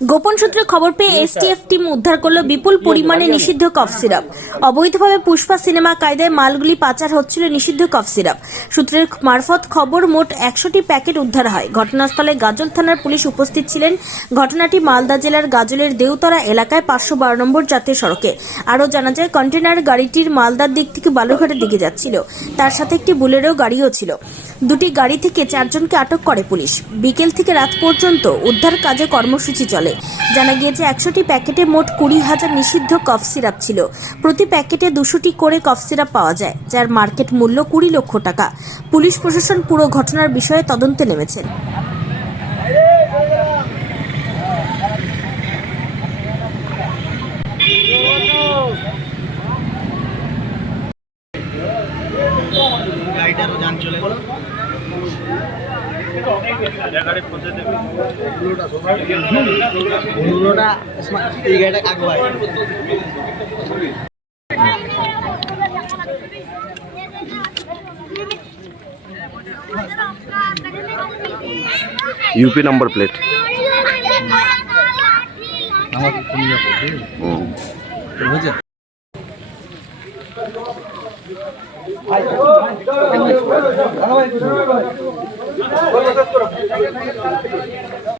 গোপন সূত্রে খবর পেয়ে এসটিএফ টিম উদ্ধার করলো বিপুল পরিমাণে নিষিদ্ধ কফ সিরাপ। অবৈধভাবে পুষ্পা সিনেমা কায়দায় মালগুলি পাচার হচ্ছিল নিষিদ্ধ কফ সিরাপ। সূত্রের মারফত খবর মোট 100টি প্যাকেট উদ্ধার হয়। ঘটনাস্থলে গাজল থানার পুলিশ উপস্থিত ছিলেন। ঘটনাটি মালদা জেলার গাজলের দেউতরা এলাকায় 512 নম্বর জাতীয় সড়কে। আরও জানা যায়, কন্টেনার গাড়িটির মালদার দিক থেকে বালুরঘাটের দিকে যাচ্ছিল। তার সাথে একটি বুলেরো গাড়িও ছিল। দুটি গাড়ি থেকে 4 জনকে আটক করে পুলিশ। বিকেল থেকে রাত পর্যন্ত উদ্ধার কাজে কর্মসূচি চলে। জানা গিয়েছে 100টি প্যাকেটে মোট 20,000 নিষিদ্ধ কফ সিরাপ ছিল। প্রতি প্যাকেটে 200টি করে কফ সিরাপ পাওয়া যায়, যার মার্কেট মূল্য 20 লক্ষ টাকা। পুলিশ প্রশাসন পুরো ঘটনার বিষয়ে তদন্তে নেমেছেন। UP number plate.